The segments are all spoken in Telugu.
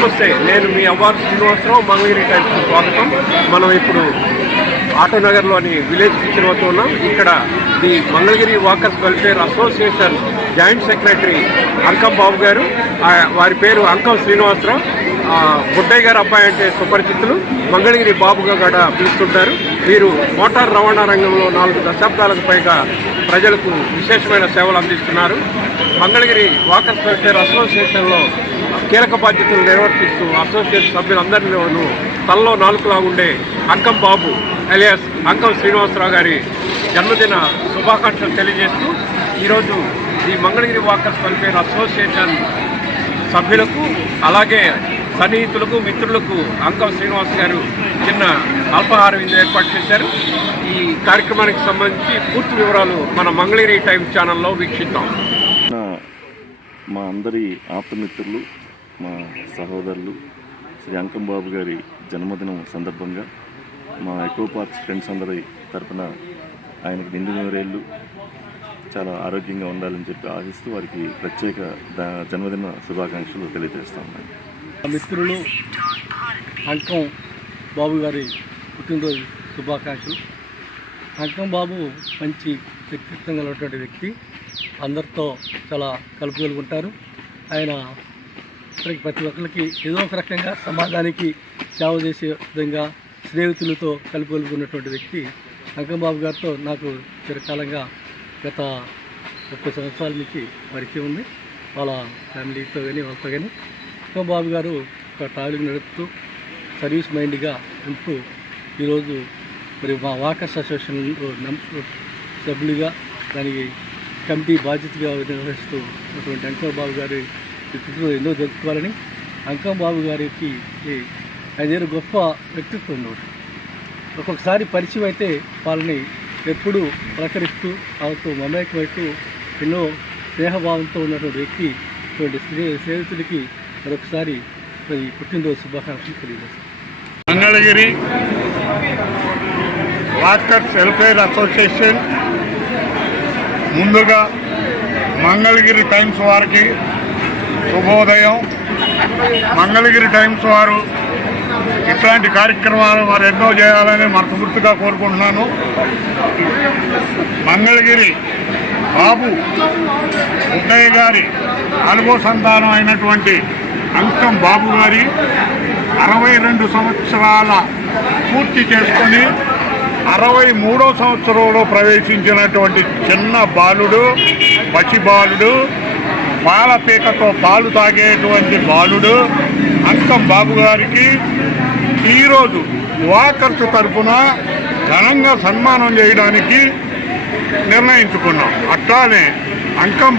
నమస్తే, నేను మీ అవ్వారు శ్రీనివాసరావు, మంగళగిరి టైమ్స్కి స్వాగతం. మనం ఇప్పుడు ఆటోనగర్లోని విలేజ్ కిచెన్ వద్ద ఉన్నాం. ఇక్కడ the Mangalagiri walkers welfare association joint secretary Ankam Babu గారు, వారి పేరు అంకం శ్రీనివాసరావు. బుడ్డయ్య గారు అబ్బాయి అంటే సుపరిచితులు, మంగళగిరి బాబుగా కూడా పిలుస్తుంటారు. వీరు మోటార్ రవాణా రంగంలో 4 దశాబ్దాలకు పైగా ప్రజలకు విశేషమైన సేవలు అందిస్తున్నారు. మంగళగిరి వాకర్స్ వెల్ఫేర్ అసోసియేషన్లో కీలక బాధ్యతలు నిర్వర్తిస్తూ అసోసియేషన్ సభ్యులందరిలోనూ తలలో నాలుగులాగుండే అంకం బాబు ఎలియాస్ అంకం శ్రీనివాసరావు గారి జన్మదిన శుభాకాంక్షలు తెలియజేస్తూ ఈరోజు ఈ మంగళగిరి వాకర్స్ వెల్ఫేర్ అసోసియేషన్ సభ్యులకు అలాగే సన్నిహితులకు మిత్రులకు అంకం శ్రీనివాస్ గారు చిన్న అల్పాహార విందు ఏర్పాటు చేశారు. ఈ కార్యక్రమానికి సంబంధించి పూర్తి వివరాలు మన మంగళగిరి టైమ్స్ ఛానల్లో వీక్షిద్దాం. మా అందరి ఆప్తమిత్రులు, మా సహోదరులు శ్రీ అంకం బాబు గారి జన్మదినం సందర్భంగా మా ఎకో పార్క్స్ ఫ్రెండ్స్ అందరి తరఫున ఆయనకు నిండు నూరేళ్ళు చాలా ఆరోగ్యంగా ఉండాలని చెప్పి ఆశిస్తూ వారికి ప్రత్యేక జన్మదిన శుభాకాంక్షలు తెలియజేస్తాను. మిత్రులు అంకం బాబు గారి పుట్టినరోజు శుభాకాంక్షలు. అంకం బాబు మంచి వ్యక్తిత్వం కలిగినటువంటి వ్యక్తి, అందరితో చాలా కలుపుకొలుగుంటారు. ఆయన ప్రతి ఒక్కరికి ఏదో ఒక రకంగా సమాజానికి సేవ చేసే విధంగా స్నేహితులతో కలుపుకొలుగున్నటువంటి వ్యక్తి. అంకం బాబు గారితో నాకు చిరకాలంగా గత 30 సంవత్సరాల నుంచి పరిచయం ఉంది. వాళ్ళ ఫ్యామిలీతో కానీ వాళ్ళతో కానీ. అంకం బాబు గారు ఒక ట్రావెలింగ్ నడుపుతూ సర్వీస్ మైండ్గా ఉంటూ ఈరోజు మరి మా వాకర్స్ అసోసియేషన్ సభ్యులుగా దానికి కమిటీ బాధ్యతగా నిర్వహిస్తూ ఉన్నటువంటి అంకం బాబు గారి పుట్టినరోజు ఎన్నో జరుపుకోవాలని, అంకం బాబు గారికి ఆయన దగ్గర గొప్ప వ్యక్తిత్వం ఉండేది. ఒక్కొక్కసారి పరిచయం అయితే వాళ్ళని ఎప్పుడూ పలకరిస్తూ వాళ్ళతో మమేకమైతూ ఎన్నో స్నేహభావంతో ఉన్నటువంటి వ్యక్తి. ఇటువంటి స్నేహితుడికి మరొకసారి పుట్టినరోజు శుభాకాంక్షలు తెలియజేస్తాను. మంగళగిరి వాకర్స్ వెల్ఫేర్ అసోసియేషన్ ముందుగా మంగళగిరి టైమ్స్ వారికి శుభోదయం. మంగళగిరి టైమ్స్ వారు ఇట్లాంటి కార్యక్రమాలు వారు ఎన్నో చేయాలని మనస్ఫూర్తిగా కోరుకుంటున్నాను. మంగళగిరి బాబు బుడ్డయ్య గారి అనుభవ సంతానం అయినటువంటి అంకం బాబు గారి 62 సంవత్సరాల పూర్తి చేసుకొని 63వ సంవత్సరంలో ప్రవేశించినటువంటి చిన్న బాలుడు, పసి బాలుడు, పాల పీకతో పాలు తాగేటువంటి బాలుడు అంకం బాబు గారికి ఈరోజు వాకర్స్ తరఫున ఘనంగా సన్మానం చేయడానికి నిర్ణయించుకున్నాం. అట్లానే అంకం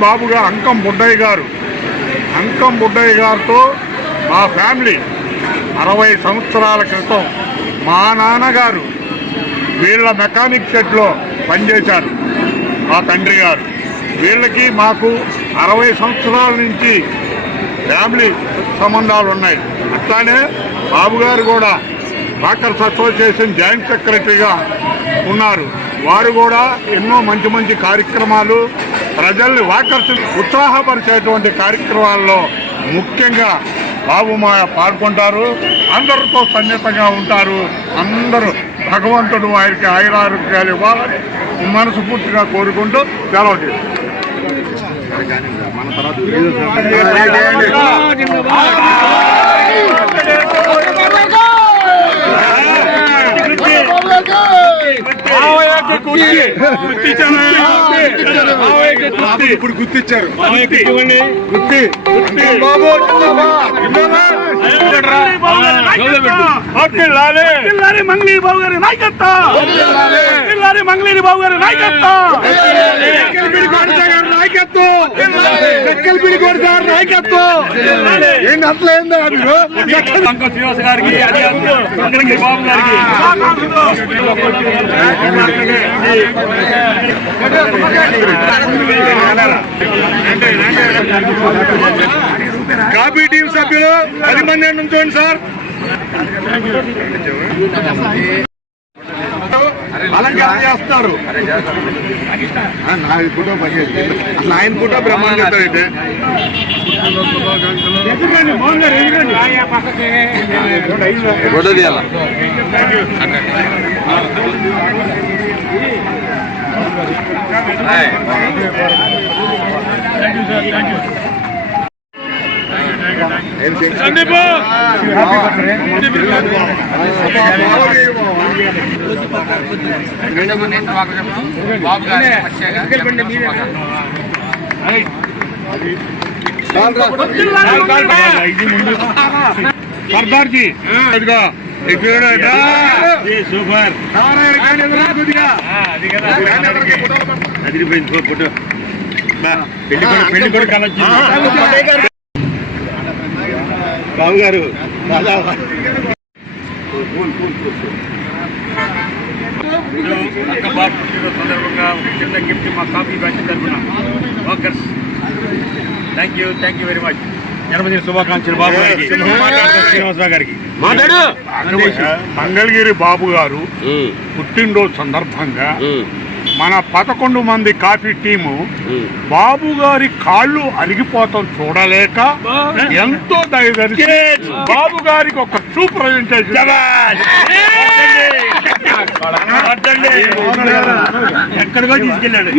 బుడ్డయ్య గారితో మా ఫ్యామిలీ 60 సంవత్సరాల క్రితం మా నాన్నగారు వీళ్ళ మెకానిక్ షెడ్లో పనిచేశారు. మా తండ్రి గారు వీళ్ళకి మాకు 60 సంవత్సరాల నుంచి ఫ్యామిలీ సంబంధాలు ఉన్నాయి. అట్లానే బాబు గారు కూడా వాకర్స్ అసోసియేషన్ జాయింట్ సెక్రటరీగా ఉన్నారు. వారు కూడా ఎన్నో మంచి మంచి కార్యక్రమాలు, ప్రజల్ని వాకర్స్ ఉత్సాహపరిచేటువంటి కార్యక్రమాల్లో ముఖ్యంగా బాబు మా పాల్గొంటారు. అందరితో సన్నిహితంగా ఉంటారు. అందరూ భగవంతుడు వారికి ఆయురారోగ్యాలు ఇవ్వాలని మనస్ఫూర్తిగా కోరుకుంటూ సెలవు చేస్తారు. మన తర్వాత ఇప్పుడు గుర్తిచ్చారు. మంగళగిరి బాబు గారి నాయకత్వం, మంగళగిరి బాబు గారి నాయకత్వం, ఏంటి అట్లయిందా మీరు? అంకం శ్రీనివాస్ గారికి, మంగళగిరి బాబు గారికి కాపీ టీం సభ్యులు 10 మంది నుంచోండి సార్. అలంకారం చేస్తున్నారు. నా ఫోటో ఆయన ఫోటో బ్రహ్మాండం అయితే ఫోటో తీయాలా సందీప్ సర్దార్ జీ సూపర్ అదిరిపోయింది ఫోటో పెళ్లి కూడా కలొచ్చి బాబు గారు సందర్భంగా చిన్న గిఫ్ట్ మా కాఫీ బ్యాచ్ తరఫున workers thank you very much. జన్మదిన శుభాకాంక్షలు బాబు గారికి, శ్రీనివాసరావు గారికి. మంగళగిరి బాబు గారు పుట్టినరోజు సందర్భంగా మన 11 మంది కాఫీ టీము బాబు గారి కాళ్ళు అరిగిపోతాం చూడలేక ఎంతో దయదరిచి బాబు గారికి ఒక షూ ప్రజెంటేషన్ ఎక్కడికో తీసుకెళ్ళాడు.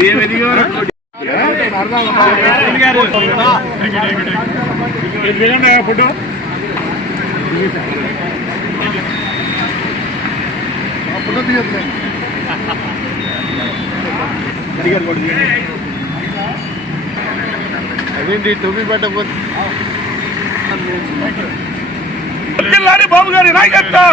ఫోటో అదేంటి టోపీ పెట్టకపోతే బాబు గారి నాయకత్వం.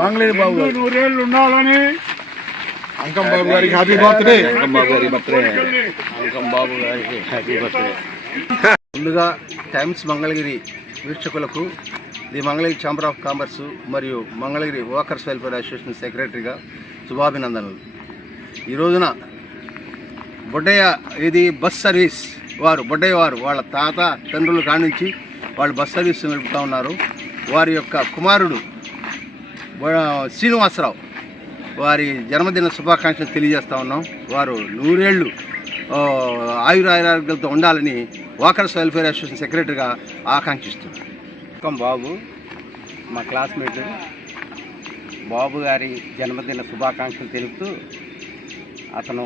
మంగళగిరి బాబు గారు 100 ఏళ్ళు ఉండాలని అంకం బాబు గారికి హ్యాపీ బర్త్డే. అంకం బాబు గారి బర్త్డే. అంకం బాబు గారికి హ్యాపీ బర్త్డే. ముందుగా టైమ్స్ మంగళగిరి వీక్షకులకు the Mangalagiri chamber of commerce మరియు మంగళగిరి వర్కర్స్ వెల్ఫేర్ అసోసియేషన్ సెక్రటరీగా శుభాభినందనలు. ఈ రోజున బొడ్డయ్య ఇది బస్ సర్వీస్ వారు బొడ్డయ్య వారు వాళ్ళ తాత తండ్రుల కానుంచి వాళ్ళు బస్ సర్వీస్ నడుపుతూ ఉన్నారు. వారి యొక్క కుమారుడు శ్రీనివాసరావు వారి జన్మదిన శుభాకాంక్షలు తెలియజేస్తూ ఉన్నాం. వారు 100 ఏళ్ళు ఆయురారోగ్యాలతో ఉండాలని వాకర్స్ వెల్ఫేర్ అసోసియేషన్ సెక్రటరీగా ఆకాంక్షిస్తున్నాం. బాబు మా క్లాస్మేట్ బాబు గారి జన్మదిన శుభాకాంక్షలు తెలుపుతూ అతను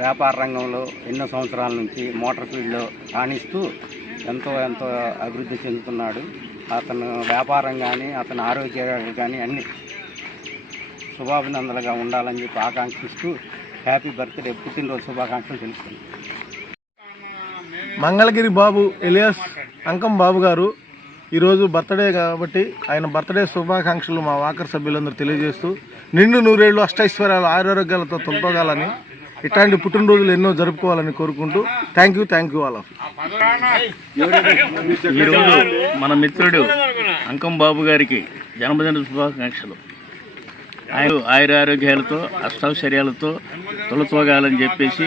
వ్యాపార రంగంలో ఎన్నో సంవత్సరాల నుంచి మోటార్ ఫీల్డ్లో రాణిస్తూ ఎంతో అభివృద్ధి చెందుతున్నాడు. అతను వ్యాపారం కానీ అతని ఆరోగ్యాలు కానీ అన్ని శుభాభినందనలుగా ఉండాలని చెప్పి ఆకాంక్షిస్తూ హ్యాపీ బర్త్డే పుట్టినరోజు శుభాకాంక్షలు తెలుపుతున్నాను. మంగళగిరి బాబు ఎలియాస్ అంకం బాబు గారు ఈరోజు బర్త్డే కాబట్టి ఆయన బర్త్డే శుభాకాంక్షలు మా వాకర్ సభ్యులందరూ తెలియజేస్తూ నిండు 100 ఏళ్ళు అష్టైశ్వర్యాలు ఆరోగ్యాలతో తొలతోగాలని ఇట్లాంటి పుట్టినరోజులు ఎన్నో జరుపుకోవాలని కోరుకుంటూ థ్యాంక్ యూ ఆల్ ఆఫ్. ఈరోజు మన మిత్రుడు అంకం బాబు గారికి జన్మదిన శుభాకాంక్షలు. ఆయన ఆయురారోగ్యాలతో అష్టైశ్వర్యాలతో తొలతోగాలని చెప్పేసి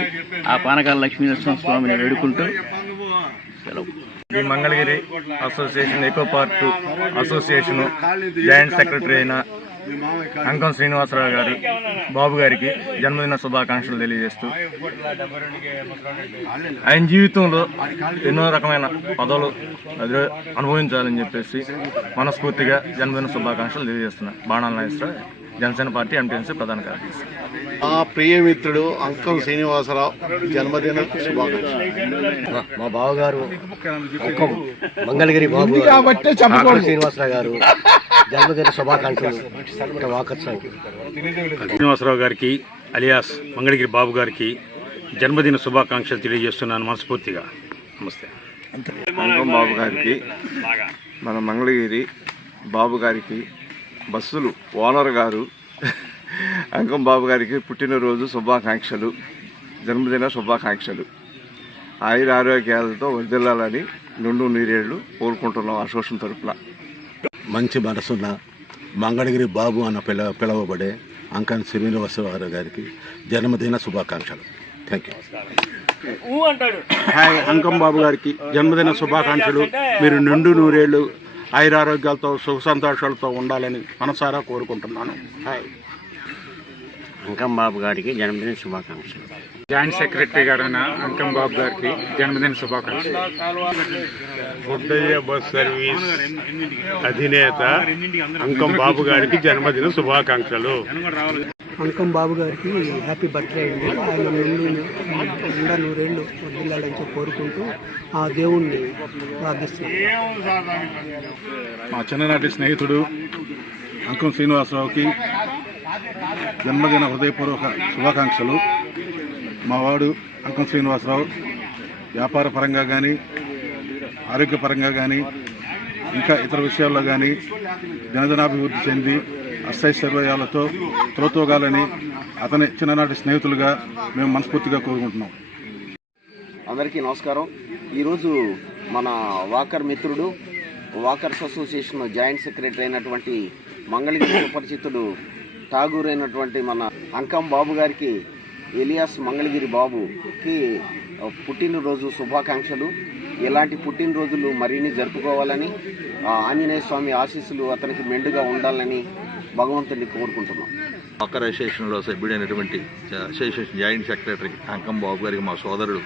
ఆ పానకాల లక్ష్మీనరసింహ స్వామిని వేడుకుంటూ సెలవు. ఈ Mangalagiri association echo park association joint secretary అయిన అంకం శ్రీనివాసరావు గారు బాబు గారికి జన్మదిన శుభాకాంక్షలు తెలియజేస్తూ ఆయన జీవితంలో ఎన్నో రకమైన పదవులు అనుభవించాలని చెప్పేసి మనస్ఫూర్తిగా జన్మదిన శుభాకాంక్షలు తెలియజేస్తున్నాను. బాణాల నాగేశ్వరరావు, జనసేన పార్టీ ఎంటీఎన్సీ ప్రధాన కార్యదర్శి. మా ప్రియమిత్రుడు అంకం శ్రీనివాసరావు జన్మదిన శుభాకాంక్షలు. మా బావగారు అంకం మంగళగిరి బాబు శ్రీనివాసరావు గారు జన్మదిన శుభాకాంక్షలు. శ్రీనివాసరావు గారికి అలియాస్ మంగళగిరి బాబు గారికి జన్మదిన శుభాకాంక్షలు తెలియజేస్తున్నాను మనస్ఫూర్తిగా. నమస్తే. అంకం బాబు గారికి మన మంగళగిరి బాబు గారికి బస్సులు ఓనర్ గారు అంకం బాబు గారికి పుట్టినరోజు శుభాకాంక్షలు, జన్మదిన శుభాకాంక్షలు. ఆయుర ఆరోగ్యాలతో వర్ధిల్లాలని 100 ఏళ్ళు కోరుకుంటున్నాం అసోసియేషన్ తరఫున. మంచి మనసున్న మంగళగిరి బాబు అన్న పిలవబడే అంకం శ్రీనివాసరావు గారికి జన్మదిన శుభాకాంక్షలు. Thank you. హాయ్, అంకం బాబు గారికి జన్మదిన శుభాకాంక్షలు. మీరు నిండు నూరేళ్ళు ఆయురారోగ్యాలతో సుఖ సంతోషాలతో ఉండాలని మనసారా కోరుకుంటున్నాను. హాయ్. అంకం బాబు గారికి జన్మదిన శుభాకాంక్షలు. జాయింట్ సెక్రటరీ గారు అంకం బాబు గారికి జన్మదిన శుభాకాంక్షలు. బుడ్డయ్య బస్ సర్వీస్ అధినేత అంకం బాబు గారికి జన్మదిన శుభాకాంక్షలు. అంకం బాబు గారికి హ్యాపీ బర్త్డే అండి. ఆయన నిండా నూరేళ్ళు వదిలాలని కోరుకుంటూ ఆ దేవుణ్ణి ప్రార్థిస్తున్నాను. మా చిన్ననాటి స్నేహితుడు అంకం శ్రీనివాసరావుకి జన్మదిన హృదయపూర్వక శుభాకాంక్షలు. మావాడు అంకం శ్రీనివాసరావు వ్యాపార పరంగా కానీ, ఆరోగ్యపరంగా కానీ, ఇంకా ఇతర విషయాల్లో కానీ దినదినాభివృద్ధి చెంది అష్టైశ్వర్యాలతో త్రోతోగాలని అతని చిన్ననాటి స్నేహితులుగా మేము మనస్ఫూర్తిగా కోరుకుంటున్నాం. అందరికీ నమస్కారం. ఈరోజు మన వాకర్ మిత్రుడు, వాకర్స్ అసోసియేషన్ జాయింట్ సెక్రటరీ అయినటువంటి మంగళగిరి సుపరిచితుడు ఠాగూర్ అయినటువంటి మన అంకం బాబు గారికి, ఎలియాస్ మంగళగిరి బాబుకి పుట్టినరోజు శుభాకాంక్షలు. ఇలాంటి పుట్టినరోజులు మరిన్ని జరుపుకోవాలని, ఆంజనేయ స్వామి ఆశీస్సులు అతనికి మెండుగా ఉండాలని భగవంతుడిని కోరుకుంటున్నాం. వాకర్ అసోసియేషన్లో సభ్యుడైనటువంటి అసోసియేషన్ జాయింట్ సెక్రటరీ అంకం బాబు గారికి మా సోదరుడు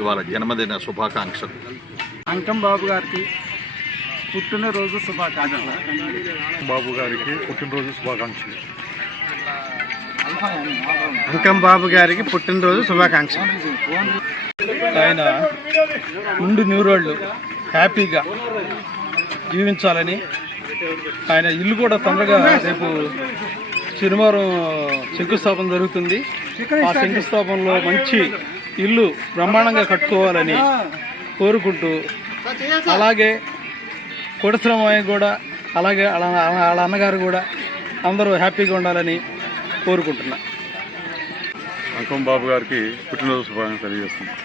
ఇవాళ జన్మదిన శుభాకాంక్షలు. అంకం బాబు గారికి పుట్టినరోజు శుభాకాంక్షలు. బాబు గారికి పుట్టినరోజు శుభాకాంక్షలు. అంకం బాబు గారికి పుట్టినరోజు శుభాకాంక్షలు. ఆయన ముందు నూరేళ్ళు హ్యాపీగా జీవించాలని, ఆయన ఇల్లు కూడా తొందరగా రేపు శనివారం శంకుస్థాపన జరుగుతుంది. ఆ శంకుస్థాపనలో మంచి ఇల్లు బ్రహ్మాండంగా కట్టుకోవాలని కోరుకుంటూ, అలాగే కొడుశ్రమయ్య కూడా, అలాగే వాళ్ళ అన్నగారు కూడా అందరూ హ్యాపీగా ఉండాలని కోరుకుంటున్నా. అంకం బాబు గారికి పుట్టినరోజు శుభాకాంక్షలు తెలియజేస్తున్నాం.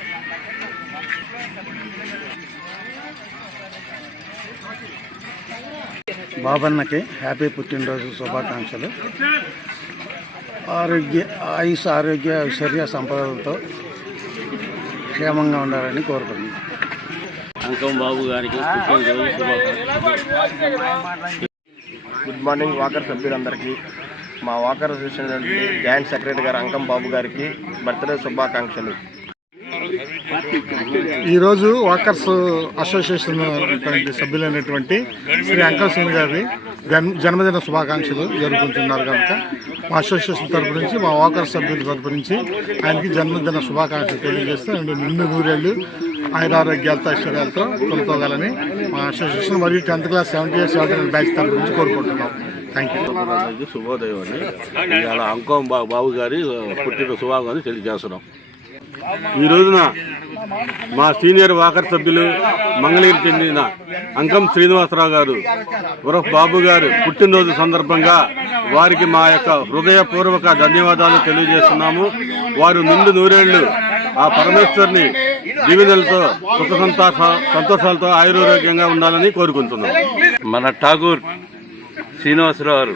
బాబన్నకి హ్యాపీ పుట్టినరోజు శుభాకాంక్షలు. ఆయుష్ ఆరోగ్య ఐశ్వర్య సంపదలతో క్షేమంగా ఉండాలని కోరుకుంటున్నాను. అంకం బాబు గారికి పుట్టినరోజు శుభాకాంక్షలు. గుడ్ మార్నింగ్ వాకర్ సభ్యులందరికీ. మా వాకర్ అసోసియేషన్ జాయింట్ సెక్రటరీ గారు అంకం బాబు గారికి బర్త్డే శుభాకాంక్షలు. ఈరోజు వాకర్స్ అసోసియేషన్ సభ్యులైనటువంటి శ్రీ అంకం శ్రీని గారి జన్మదిన శుభాకాంక్షలు జరుపుకుంటున్నారు కనుక మా అసోసియేషన్ తరపు నుంచి, మా వాకర్స్ సభ్యుల తరపు నుంచి ఆయనకి జన్మదిన శుభాకాంక్షలు తెలియజేస్తూ నిండు నూరేళ్ళు ఆయురారోగ్యాలతో ఐశ్వర్యాలతో కొలుతోగాలని మా అసోసియేషన్ మరియు 10th క్లాస్ 78 79 బ్యాచ్ తరపు నుంచి కోరుకుంటున్నాం. Thank you. శుభోదయం అండి. ఇవాళ అంకం బాబు గారి పుట్టిన శుభాకాంక్షలు తెలియజేస్తున్నాం. ఈ రోజున మా సీనియర్ వాకర్ సభ్యులు మంగళగిరి చెందిన అంకం శ్రీనివాసరావు గారు ఉరఫ్ బాబు గారు పుట్టినరోజు సందర్భంగా వారికి మా యొక్క హృదయపూర్వక ధన్యవాదాలు తెలియజేస్తున్నాము. వారు నిండు నూరేళ్లు ఆ పరమేశ్వరుని దీవెనలతో సుఖ సంతోషాలతో ఆయురారోగ్యంగా ఉండాలని కోరుకుంటున్నాం. మన ఠాగూర్ శ్రీనివాసరావు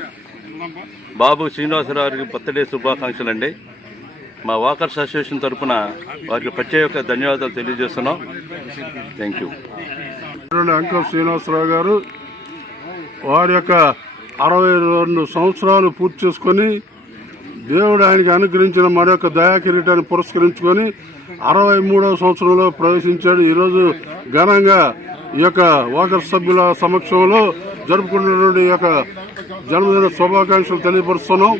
బాబు శ్రీనివాసరావుకి బర్త్డే శుభాకాంక్షలు అండి. మా వాకర్స్ అసోసియేషన్ తరఫున వారికి ప్రత్యేక ధన్యవాదాలు తెలియజేస్తున్నాం. Thank you. అంకం శ్రీనివాసరావు గారు వారి యొక్క 62 సంవత్సరాలు పూర్తి చేసుకొని దేవుడు ఆయనకి అనుగ్రహించిన మరొక దయా కిరీటాన్ని పురస్కరించుకొని 63వ సంవత్సరంలో ప్రవేశించాడు. ఈరోజు ఘనంగా ఈ యొక్క వాకర్ సభ్యుల సమక్షంలో జరుపుకుంటున్నటువంటి ఈ యొక్క జన్మదిన శుభాకాంక్షలు తెలియపరుస్తున్నాం.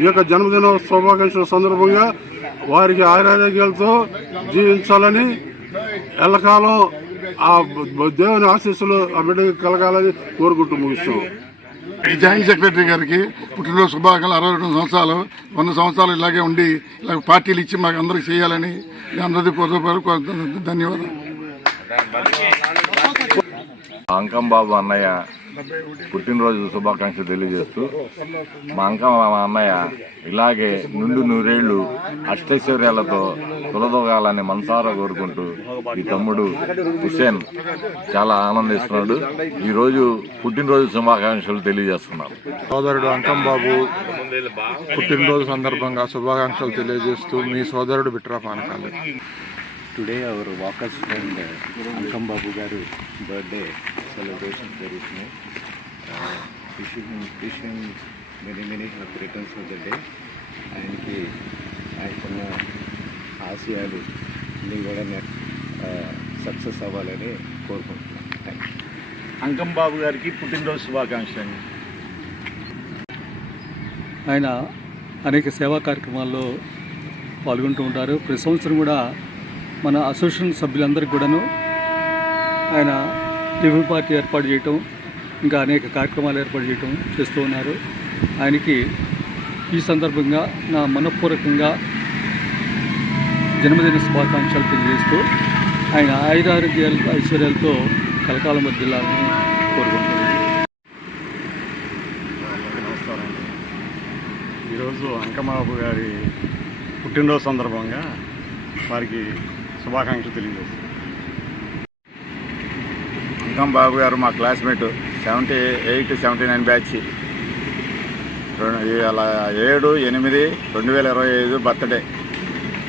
ఈ యొక్క జన్మదిన శుభాకాంక్షల సందర్భంగా వారికి ఆయురారోగ్యాలతో జీవించాలని, ఎల్లకాలం ఆ దేవుని ఆశీస్సులు ఆ బిడ్డకి కలగాలని కోరుకుంటూ ముగిస్తున్నాం. జాయింట్ సెక్రటరీ గారికి పుట్టినరోజు శుభాకాంక్షలు. 62 సంవత్సరాలు 100 సంవత్సరాలు ఇలాగే ఉండి ఇలా పార్టీలు ఇచ్చి మాకు అందరికి చేయాలని అందరికీ ధన్యవాదాలు. అంకం బాబు అన్నయ్య పుట్టినరోజు శుభాకాంక్షలు తెలియజేస్తూ మా అన్నయ్య ఇలాగే నిండు నూరేళ్లు అష్టైశ్వర్యాలతో తులదోగాలని మనసారా కోరుకుంటూ ఈ తమ్ముడు హుసేన్ చాలా ఆనందిస్తున్నాడు. ఈరోజు పుట్టినరోజు శుభాకాంక్షలు తెలియజేస్తున్నారు. సోదరుడు అంకం బాబు పుట్టినరోజు సందర్భంగా శుభాకాంక్షలు తెలియజేస్తూ మీ సోదరుడు బిట్రా పానకాలు. టుడే అవర్ వాకర్స్ ఫ్రెండ్ అంకం బాబు గారు బర్త్డే సెలబ్రేషన్ జరుగుతున్నాయి. Wishing many happy returns of the day. ఆయనకి ఆయనకున్న ఆశయాలు అన్నీ కూడా సక్సెస్ అవ్వాలని కోరుకుంటున్నాను. Thank you. అంకం బాబు గారికి పుట్టినరోజు శుభాకాంక్షలు. ఆయన అనేక సేవా కార్యక్రమాల్లో పాల్గొంటూ ఉంటారు. ప్రతి సంవత్సరం కూడా మన అసోసియేషన్ సభ్యులందరికీ కూడాను ఆయన టిఫిన్ పార్టీ ఏర్పాటు చేయటం, ఇంకా అనేక కార్యక్రమాలు ఏర్పాటు చేయటం చేస్తూ ఉన్నారు. ఆయనకి ఈ సందర్భంగా నా మనఃపూర్వకంగా జన్మదిన శుభాకాంక్షలు తెలియజేస్తూ ఆయన ఆయురారోగ్యాలు ఐశ్వర్యాలతో కలకాలం వర్ధిల్లాలని కోరుకుంటున్నాను. నమస్కారం. ఈరోజు అంకబాబు గారి పుట్టినరోజు సందర్భంగా వారికి శుభాకాంక్షలు తెలియజేస్తాను. అంకం బాబు గారు మా క్లాస్మేట్ 78, 79 బ్యాచ్. 7/8/2025 బర్త్డే.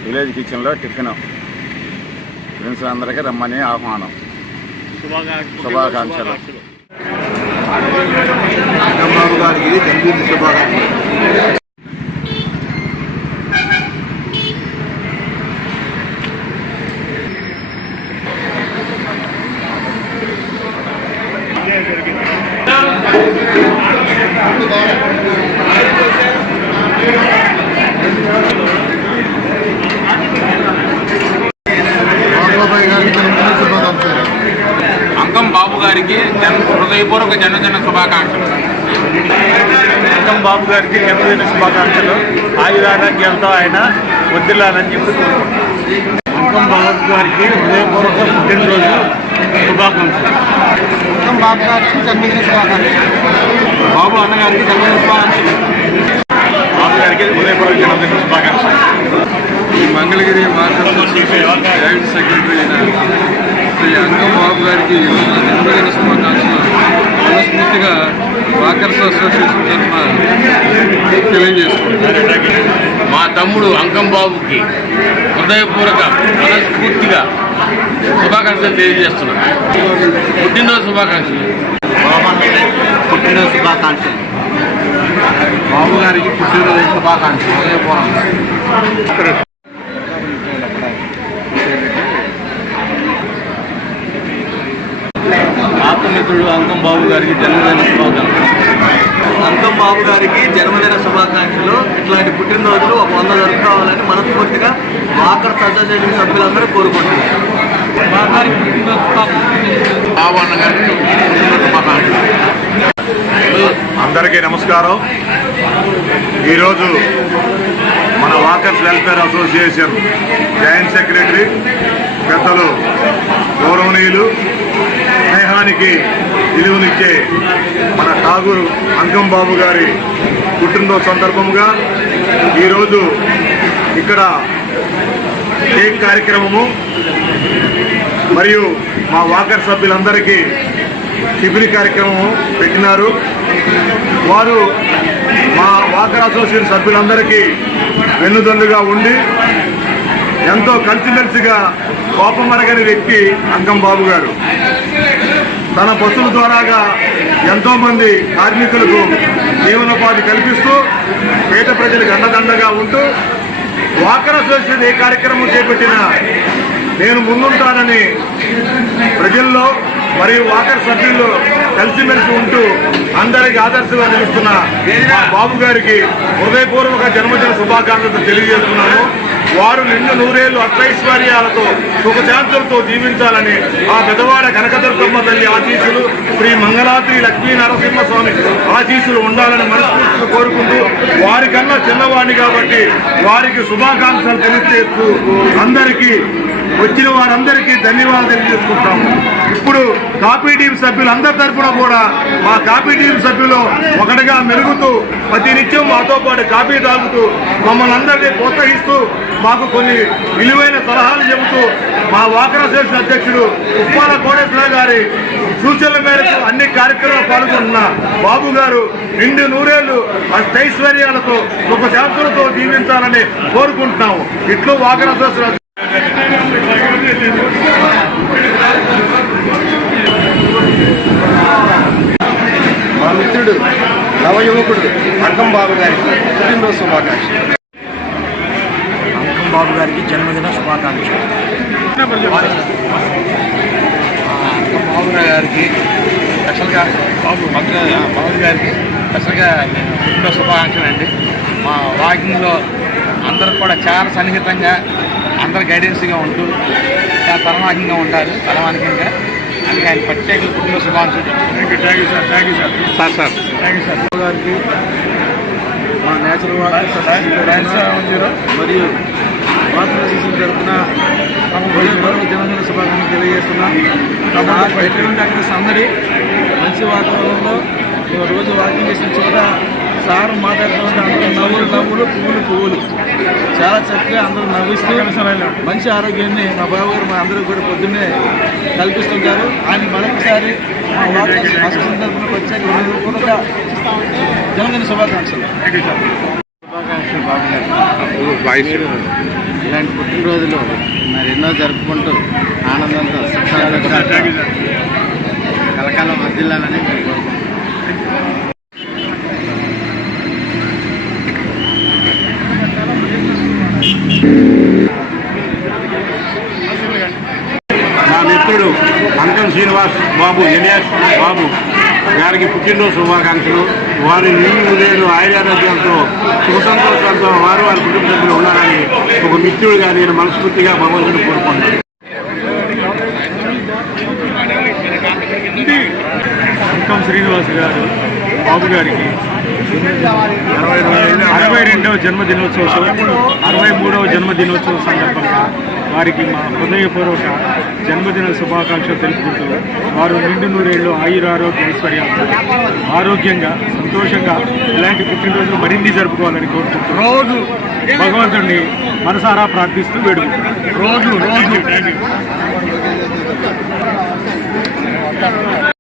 విలేజ్ కిచెన్లో టిఫిన్. ఫ్రెండ్స్ అందరికీ రమ్మని ఆహ్వానం. శుభాకాంక్షలు. అంకం బాబు గారికి జన్మదిన శుభాకాంక్షలు. అంకం బాబు గారికి హృదయపూర్వక జన్మదిన శుభాకాంక్షలు. అంకం బాబు గారికి జన్మదిన శుభాకాంక్షలు. ఆయురారోగ్యాలతో ఆయన వర్ధిల్లాలని చెప్పి అంకం బాబు గారికి హృదయపూర్వక పుట్టినరోజు శుభాకాంక్షలు. అంకం బాబు గారికి జన్మదిన శుభాకాంక్షలు. బాబు అన్నగారికి జన్మదిన శుభాకాంక్షలు. బాబు గారికి హృదయపూర్వక జన్మదిన శుభాకాంక్షలు. Mangalagiri walkers association joint secretary అయిన శ్రీ అంకం బాబు గారికి జన్మదిన శుభాకాంక్షలు మనస్ఫూర్తిగా వాకర్స్ అసోసియేషన్ తరఫున తెలియజేసుకుంటున్నారు. మా తమ్ముడు అంకం బాబుకి హృదయపూర్వక మనస్ఫూర్తిగా శుభాకాంక్షలు తెలియజేస్తున్నాను. పుట్టినరోజు శుభాకాంక్షలు. పుట్టినరోజు శుభాకాంక్షలు. బాబు గారికి పుట్టినరోజు శుభాకాంక్షలు. హృదయపూర్వక. ఆత్మమిత్రుడు అంకం బాబు గారికి జన్మదిన శుభాకాంక్షలు. అంకం బాబు గారికి జన్మదిన శుభాకాంక్షలు. ఇట్లాంటి పుట్టినరోజులు 100 జరుపుకోవాలని మనస్ఫూర్తిగా వాకర్స్ అసోసియేషన్ సభ్యులందరూ కోరుకుంటున్నారు. బాబు అన్న గారికి పుట్టినరోజు శుభాకాంక్షలు. అందరికీ నమస్కారం. ఈరోజు మన walkers welfare association joint secretary పెద్దలు గౌరవనీయులు, స్నేహానికి విలువనిచ్చే మన ఠాగూర్ అంకం బాబు గారి పుట్టినరోజు సందర్భంగా ఈరోజు ఇక్కడ కేక్ కార్యక్రమము మరియు మా వాకర్ సభ్యులందరికీ టిఫిన్ కార్యక్రమం పెట్టినారు. వారు మా వాకర్ అసోసియేషన్ సభ్యులందరికీ వెన్నుదన్నుగా ఉండి ఎంతో కలిసిమెలిసిగా కోపమరగని వ్యక్తి అంకం బాబు గారు. తన బస్సుల ద్వారాగా ఎంతోమంది కార్మికులకు జీవనోపాధి కల్పిస్తూ పేద ప్రజలకు అండదండగా ఉంటూ వాకర్ అసోసియేషన్ ఏ కార్యక్రమం చేపట్టినా నేను ముందుంటానని ప్రజల్లో మరియు వాకర్ సభ్యుల్లో కలిసిమెలిసి ఉంటూ అందరికీ ఆదర్శంగా నిలుస్తున్న మా బాబు గారికి హృదయపూర్వక జన్మదిన శుభాకాంక్షలు తెలియజేస్తున్నాను. వారు నిండు నూరేళ్లు అష్టైశ్వర్యాలతో సుఖశాంతులతో జీవించాలని ఆ పెదవాడ కనకదుర్గమ్మ తల్లి ఆశీస్సులు, శ్రీ మంగళాద్రి లక్ష్మీ నరసింహస్వామి ఆశీస్సులు ఉండాలని మనస్ఫూర్తిగా కోరుకుంటూ వారికన్నా చిన్నవాడిని కాబట్టి వారికి శుభాకాంక్షలు తెలియజేస్తూ అందరికీ వచ్చిన వారందరికీ ధన్యవాదాలు తెలియజేసుకుంటాము. ఇప్పుడు కాపీ టీం సభ్యులు అందరి తరఫున కూడా మా కాపీ టీం సభ్యులు ఒకటిగా మెరుగుతూ ప్రతినిత్యం మాతో పాటు కాపీ తాగుతూ మమ్మల్ని అందరినీ ప్రోత్సహిస్తూ మాకు కొన్ని విలువైన సలహాలు చెబుతూ మా వాకర్ అసోసియేషన్ అధ్యక్షుడు ఉప్పాల కోటేశ్వర గారి సూచనల మేరకు అన్ని కార్యక్రమాలు పాల్గొంటున్న బాబు గారు నిండు నూరేళ్లు ఐశ్వర్యాలతో సుఖశాంతులతో జీవించాలని కోరుకుంటున్నాము. ఇట్లు వాకర్ అసోసియేషన్ మా మిత్రుడు నవయువకుడు అంకం బాబు గారికి పుట్టినరోజు శుభాకాంక్షలు. అంకం బాబు గారికి జన్మదిన శుభాకాంక్షలు. అంకం బాబు గారికి స్పెషల్గా బాబు గారికి స్పెషల్గా పుట్టినరోజు శుభాకాంక్షలు అండి. మా వాకింగ్లో అందరూ కూడా చాలా సన్నిహితంగా అందరు గైడెన్స్గా ఉంటూ చాలా తలమానికంగా ఉంటారు. తలమానికంగా అందుకే ఆయన ప్రత్యేక పుట్టినరోజు శుభాకాంక్షలు. Thank you sir. గారికి మా నేచురల్ మరియు వాటర్ తరఫున జన్మదిన శుభాకాంక్షలు తెలియజేస్తున్నాం. ఎటువంటి అక్కడ సందడి మంచి వాతావరణంలో రోజు వాకింగ్ చేసిన చోట సార్ మాట్లాడుతుంటే అందరూ నవ్వులు పువ్వులు చాలా చక్కగా అందరూ నవ్విస్తూ మంచి ఆరోగ్యాన్ని మా బాబు గారు మా అందరూ కూడా పొద్దున్నే కల్పిస్తుంటారు. ఆయన మరొకసారి మా వాటర్ అసోసియేషన్ తరఫున ప్రత్యేక జన్మదిన శుభాకాంక్షలు. శుభాకాంక్షలు బాబు గారు. ఇలాంటి పుట్టినరోజులు మరి ఎన్నో జరుపుకుంటూ ఆనందంతో కలకాలం వర్ధిల్లాలని మేము కోరుకుంటున్నాం. మా మిత్రుడు అంకం శ్రీనివాస్ బాబు ఎలియాస్ బాబు గారికి పుట్టినరోజు శుభాకాంక్షలు. వారి నిండు ఆయురారోగ్యంతో సుఖ సంతోషాలతో వారి కుటుంబ సభ్యులు ఉన్నారని ఒక మిత్రుడిగా నేను మనస్ఫూర్తిగా భగవంతుడు కోరుకుంటున్నాను. అంకం శ్రీనివాస్ గారు బాబు గారికి 62వ జన్మదినోత్సవం 63వ జన్మదినోత్సవం సందర్భంగా వారికి మా హృదయపూర్వక జన్మదిన శుభాకాంక్షలు తెలుపుకుంటూ వారు నిండు నూరేళ్లు ఆయురారోగ్య ఐశ్వర్యాలతో ఆరోగ్యంగా సంతోషంగా ఇలాంటి పుట్టినరోజులు మరిన్ని జరుపుకోవాలని కోరుకుంటూ రోజు భగవంతుడిని మనసారా ప్రార్థిస్తూ వేడుకుంటున్నాం. రోజు